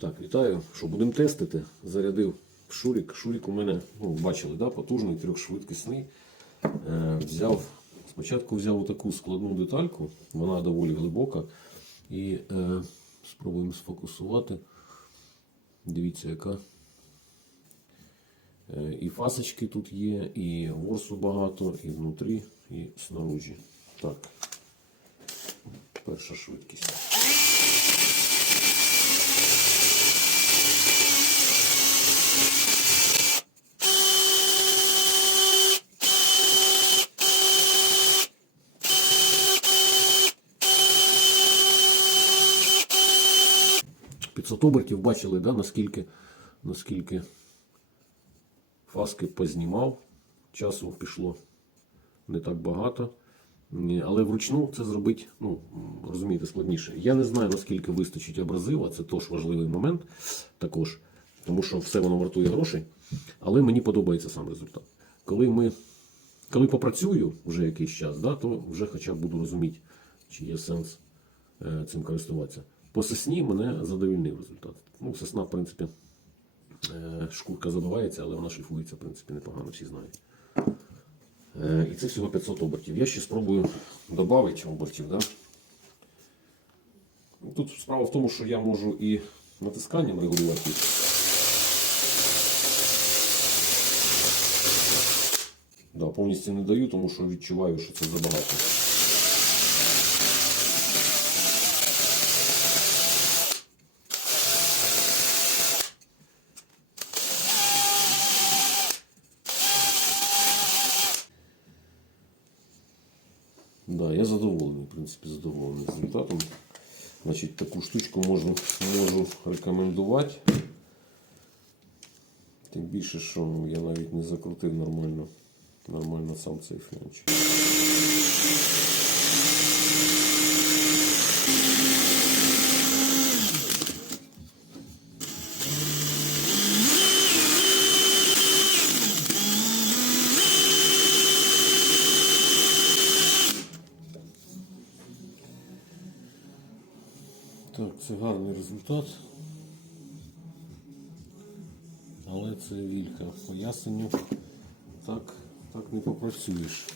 Так, вітаю. Що будемо тестити? Зарядив шурік. Шурік у мене, ну, бачили, да, потужний, трьохшвидкісний. Е, взяв, спочатку взяв таку складну детальку, вона доволі глибока. І е, спробуємо сфокусувати. Дивіться, яка. Е, і фасочки тут є, і ворсу багато, і внутрі, і снаружі. Так. Перша швидкість. – 500 обертів бачили, да, наскільки, наскільки фаски познімав. Часу пішло не так багато. Але вручну це зробити, ну, розумієте, складніше. Я не знаю, наскільки вистачить абразива, це теж важливий момент також, тому що все воно вартує грошей. Але мені подобається сам результат. Коли ми, коли попрацюю вже якийсь час, да, то вже хоча б буду розуміти, чи є сенс е, цим користуватися. По сосні мене задовільнив результат. Ну, сосна, в принципі, е, шкурка забивається, але вона шліфується, в принципі, непогано, всі знають. Е, І це всього 500 обертів. Я ще спробую додати обертів. Да? Тут справа в тому, що я можу і натисканням регулювати. Да, повністю не даю, тому що відчуваю, що це забагато. Да, я задоволений, в принципі, задоволений результатом. Значить, таку штучку можу, можу рекомендувати. Тим більше, що я навіть не закрутив нормально, нормально сам цей флянч. Так, це гарний результат. Але це вілька. Поясненню так, так не попрацюєш.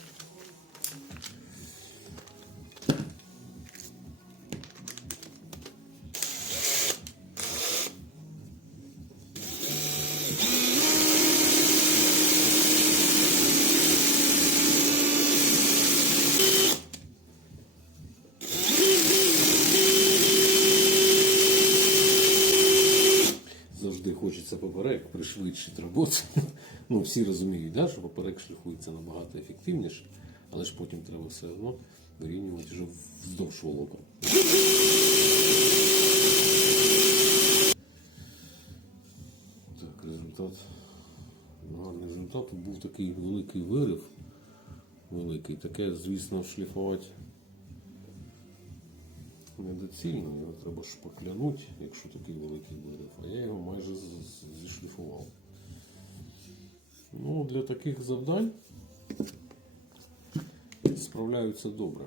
Хочеться поперек пришвидшити роботу. Ну, всі розуміють, да, що поперек шліфується набагато ефективніше, але ж потім треба все одно вирівнювати вже вздовж волокон. Так, результат. Гарний результат. Був такий великий вирив. Великий. Таке, звісно, шліфувати недоцільно, його треба шпаклянути, якщо такий великий вирив. А я його майже зішліфував. Ну, для таких завдань справляються добре.